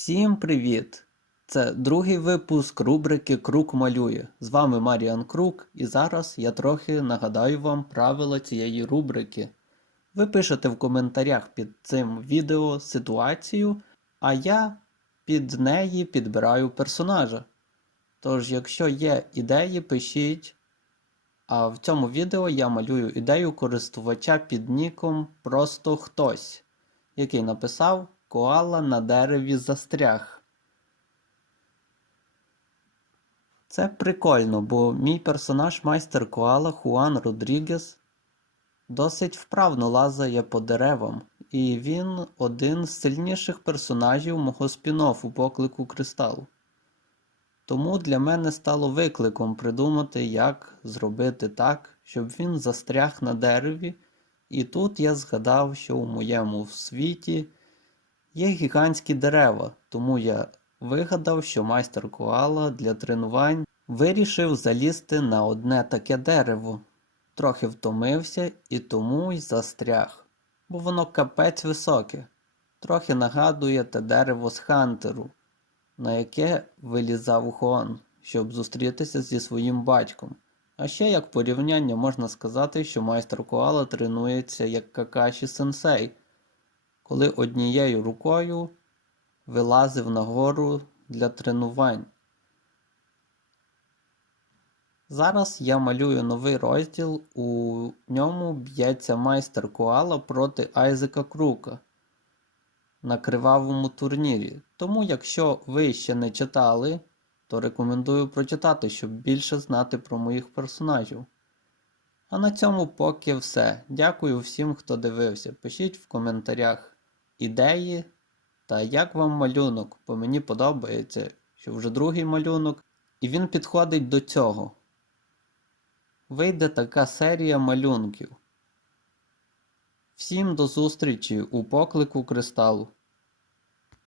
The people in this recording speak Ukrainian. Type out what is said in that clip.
Всім привіт! Це другий випуск рубрики Крук малює. З вами Маріан Крук, і зараз я трохи нагадаю вам правила цієї рубрики. Ви пишете в коментарях під цим відео ситуацію, а я під неї підбираю персонажа. Тож, якщо є ідеї, пишіть. А в цьому відео я малюю ідею користувача під ніком Просто хтось, який написав Коала на дереві застряг. Це прикольно, бо мій персонаж майстер Коала Хуан Родрігес досить вправно лазає по деревам, і він один з сильніших персонажів мого спін-оффу поклику Кристал. Тому для мене стало викликом придумати, як зробити так, щоб він застряг на дереві, і тут я згадав, що у моєму світі є гігантські дерева, тому я вигадав, що майстер Коала для тренувань вирішив залізти на одне таке дерево. Трохи втомився і тому й застряг, бо воно капець високе. Трохи нагадує те дерево з Хантеру, на яке вилізав Хуан, щоб зустрітися зі своїм батьком. А ще як порівняння можна сказати, що майстер Коала тренується як Какаші сенсей, коли однією рукою вилазив нагору для тренувань. Зараз я малюю новий розділ, у ньому б'ється майстер Коала проти Айзека Крука на кривавому турнірі. Тому, якщо ви ще не читали, то рекомендую прочитати, щоб більше знати про моїх персонажів. А на цьому поки все. Дякую всім, хто дивився. Пишіть в коментарях ідеї та як вам малюнок, бо мені подобається, що вже другий малюнок, і він підходить до цього. Вийде така серія малюнків. Всім до зустрічі у поклику кристалу.